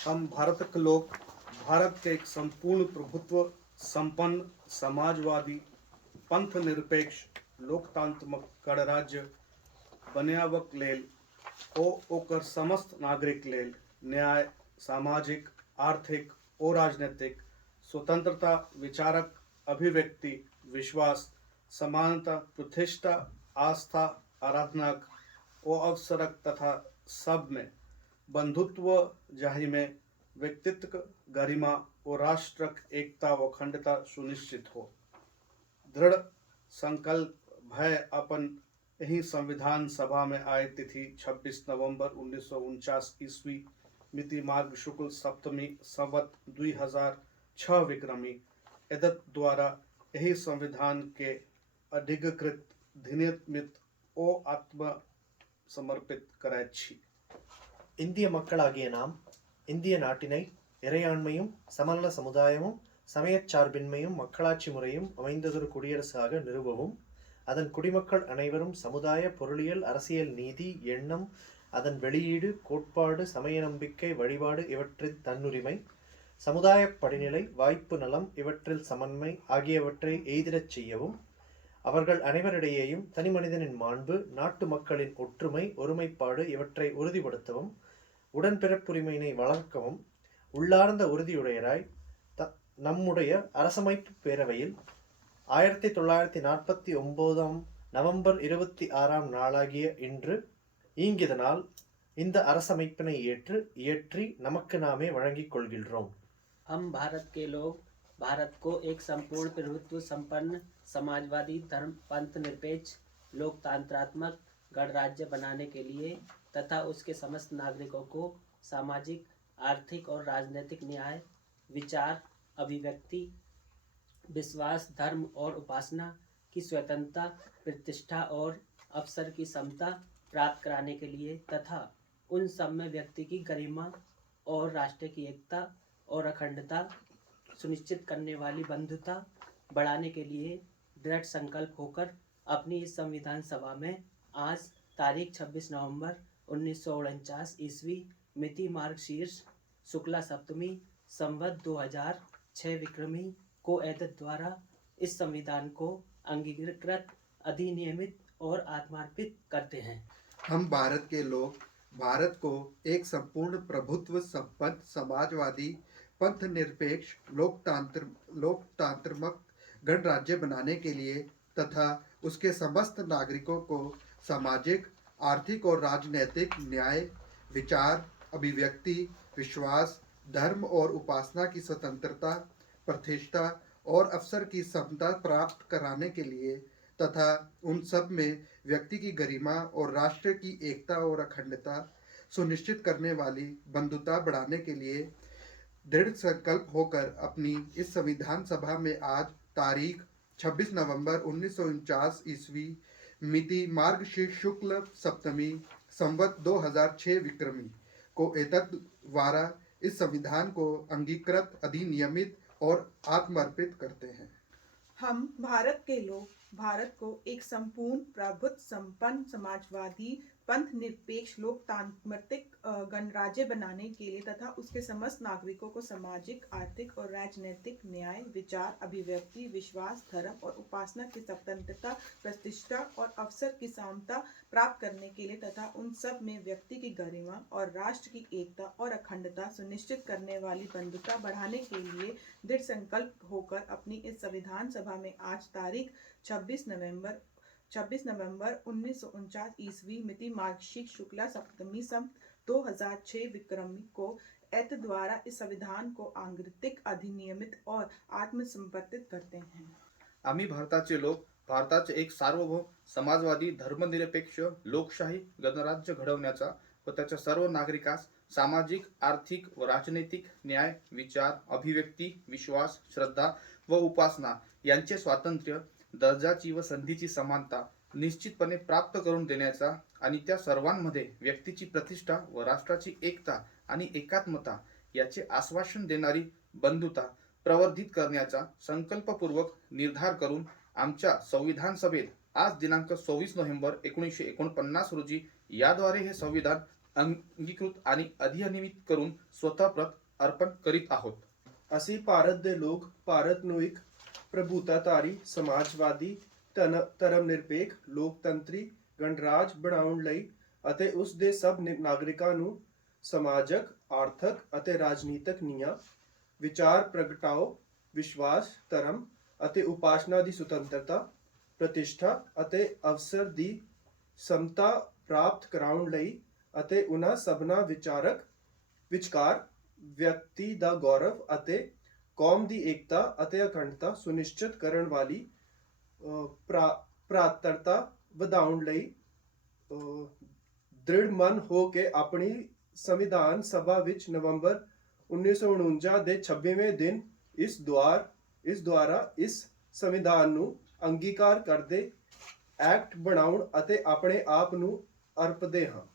हम भारत के लोग भारत के एक संपूर्ण प्रभुत्व संपन्न समाजवादी पंथ निरपेक्ष लोकतांत्रिक गणराज्य बनाबक लेल ओ ओकर समस्त नागरिक लेल न्याय, सामाजिक, आर्थिक और राजनीतिक स्वतंत्रता, विचारक अभिव्यक्ति, विश्वास, समानता, प्रतिष्ठा, आस्था, आराधना ओ अवसरक तथा सब में बंधुत्व जाहि में व्यक्तित्व गरिमा और राष्ट्रक एकता व अखंडता सुनिश्चित हो। दृढ़ संकल्प भय अपन यही संविधान सभा में आए तिथि 26 नवंबर 1949 ईस्वी मिति मार्ग शुक्ल सप्तमी संवत 2006 विक्रमी एदत द्वारा यही संविधान के अधिकृत धिनियमित ओ आत्म समर्पित करायत छी। இந்திய மக்களாகிய நாம் இந்திய நாட்டினை இறையாண்மையும் சமநல சமுதாயமும் சமயச் சார்பின்மையும் மக்களாட்சி முறையும் அமைந்ததொரு குடியரசாக நிறுவவும், அதன் குடிமக்கள் அனைவரும் சமுதாய, பொருளியல், அரசியல், நீதி, எண்ணம், அதன் வெளியீடு, கோட்பாடு, சமய நம்பிக்கை, வழிபாடு இவற்றில் தன்னுரிமை, சமுதாய படிநிலை, வாய்ப்பு, நலம் இவற்றில் சமன்மை ஆகியவற்றை எய்திடச் செய்யவும், அவர்கள் அனைவரிடையேயும் தனிமனிதனின் மாண்பு, நாட்டு மக்களின் ஒற்றுமை, ஒருமைப்பாடு இவற்றை உறுதிப்படுத்தவும், உடன்பிறப்புரிமையினை வளர்க்கவும் உள்ளார்ந்த உறுதியுடையராய் நம்முடைய அரசமைப்பு பேரவையில் 1949 நவம்பர் 26 நாளாகிய இன்று ஈங்கிதனால் இந்த அரசமைப்பினை இயற்றி நமக்கு நாமே வழங்கிக் கொள்கின்றோம். हम भारत के लोग भारत को एक संपूर्ण प्रभुत्व संपन्न समाजवादी धर्म पंथ निरपेक्ष लोकतांत्रात्मक गणराज्य बनाने के लिए तथा उसके समस्त नागरिकों को सामाजिक, आर्थिक और राजनीतिक न्याय, विचार, अभिव्यक्ति, विश्वास, धर्म और उपासना की स्वतंत्रता, प्रतिष्ठा और अवसर की समता प्राप्त कराने के लिए तथा उन सब में व्यक्ति की गरिमा और राष्ट्र की एकता और अखंडता सुनिश्चित करने वाली बंधुता बढ़ाने के लिए दृढ़ संकल्प होकर अपनी इस संविधान सभा में आज तारीख 26 नवंबर 1949 ईस्वी मिति मार्गशीर्ष शुक्ला सप्तमी संवत 2006 विक्रमी को एतद द्वारा इस संविधान को अंगीकृत, अधिनियमित और आत्मार्पित करते हैं। हम भारत के लोग भारत को एक संपूर्ण प्रभुत्व संपन्न समाजवादी पंथ निरपेक्ष लोकतांत्रिक गणराज्य बनाने के लिए तथा उसके समस्त नागरिकों को सामाजिक, आर्थिक और राजनीतिक न्याय, विचार, अभिव्यक्ति, विश्वास, धर्म और उपासना की स्वतंत्रता, प्रतिष्ठा और अवसर की समता प्राप्त कराने के लिए तथा उन सब में व्यक्ति की गरिमा और राष्ट्र की एकता और अखंडता सुनिश्चित करने वाली बंधुता बढ़ाने के लिए दृढ़ संकल्प होकर अपनी इस संविधान सभा में आज तारीख 26 नवंबर 1949 ईस्वी मिति मार्गशीर्ष शुक्ल सप्तमी संवत 2006 विक्रमी को एतद द्वारा इस संविधान को अंगीकृत, अधिनियमित और आत्मर्पित करते हैं। हम भारत के लोग भारत को एक संपूर्ण प्रभुत्व संपन्न समाजवादी पंथ निरपेक्ष लोकतांत्रिक गणराज्य बनाने के लिए तथा उसके समस्त नागरिकों को सामाजिक, आर्थिक और राजनीतिक न्याय, विचार, अभिव्यक्ति, विश्वास, धर्म और उपासना की स्वतंत्रता, प्रतिष्ठा और अवसर की समता प्राप्त करने के लिए तथा उन सब में व्यक्ति की गरिमा और राष्ट्र की एकता और अखंडता सुनिश्चित करने वाली बंधुता बढ़ाने के लिए दृढ़ संकल्प होकर अपनी इस संविधान सभा में आज तारीख 26 नवंबर 1949 ईस्वी मिति मार्गशीर्ष शुक्ला सप्तमी सम 2006 विक्रमी को एत द्वारा इस संविधान को आंतरिक, अधिनियमित और आत्मसमर्पित करते हैं। आम्ही भारताचे लोक भारताचे एक सार्वभौम समाजवादी धर्मनिरपेक्ष लोकशाही गणराज्य घडवण्याचा व त्याच्या सर्व नागरिकास सामाजिक, आर्थिक व राजनैतिक न्याय, विचार, अभिव्यक्ती, विश्वास, श्रद्धा व उपासना यांचे स्वातंत्र्य, दर्जाची व संधीची समानता निश्चितपणे प्राप्त करून देण्याचा आणि त्या सर्वांमध्ये व्यक्तीची प्रतिष्ठा व राष्ट्राची एकता आणि एकात्मता याचे आश्वासन देणारी बंधुता प्रवर्धित करण्याचा संकल्पपूर्वक निर्धार करून आमच्या संविधान सभेत आज दिनांक 24 नोव्हेंबर 1949 रोजी याद्वारे हे संविधान अंगीकृत आणि अधिनियमित करून स्वतः प्रत अर्पण करीत आहोत. ਅਸੀਂ ਭਾਰਤ ਦੇ ਲੋਕ ਭਾਰਤ ਨੂੰ ਇੱਕ ਪ੍ਰਭੂਤਾਧਾਰੀ ਸਮਾਜਵਾਦੀ ਧਰਮ ਨਿਰਪੇਖ ਲੋਕਤੰਤਰੀ ਗਣਰਾਜ ਬਣਾਉਣ ਲਈ ਅਤੇ ਉਸ ਦੇ ਸਭ ਨਾਗਰਿਕਾਂ ਨੂੰ ਸਮਾਜਕ ਆਰਥਿਕ ਅਤੇ ਰਾਜਨੀਤਿਕ ਨਿਆਂ ਵਿਚਾਰ ਪ੍ਰਗਟਾਓ ਵਿਸ਼ਵਾਸ ਧਰਮ ਅਤੇ ਉਪਾਸਨਾ ਦੀ ਸੁਤੰਤਰਤਾ ਪ੍ਰਤਿਸ਼ਠਾ ਅਤੇ ਅਵਸਰ ਦੀ ਸਮਤਾ ਪ੍ਰਾਪਤ ਕਰਾਉਣ ਲਈ ਅਤੇ ਉਹਨਾਂ ਸਭਨਾ ਵਿਚਾਰਕ ਵਿਚਕਾਰ ਵਿਅਕਤੀ ਦਾ ਗੌਰਵ ਅਤੇ ਕੌਮ ਦੀ ਏਕਤਾ ਅਤੇ ਅਖੰਡਤਾ ਸੁਨਿਸ਼ਚਿਤ ਕਰਨ ਵਾਲੀ ਭਰਾਤਰਤਾ ਵਧਾਉਣ ਲਈ ਦ੍ਰਿੜ ਮਨ ਹੋ ਕੇ ਆਪਣੀ ਸੰਵਿਧਾਨ ਸਭਾ ਵਿੱਚ ਨਵੰਬਰ 1949 ਦੇ 26ਵੇਂ ਦਿਨ ਇਸ ਦੁਆਰਾ ਇਸ ਸੰਵਿਧਾਨ ਨੂੰ ਅੰਗੀਕਾਰ ਕਰਦੇ ਐਕਟ ਬਣਾਉਣ ਅਤੇ ਆਪਣੇ ਆਪ ਨੂੰ ਅਰਪਦੇ ਹਾਂ।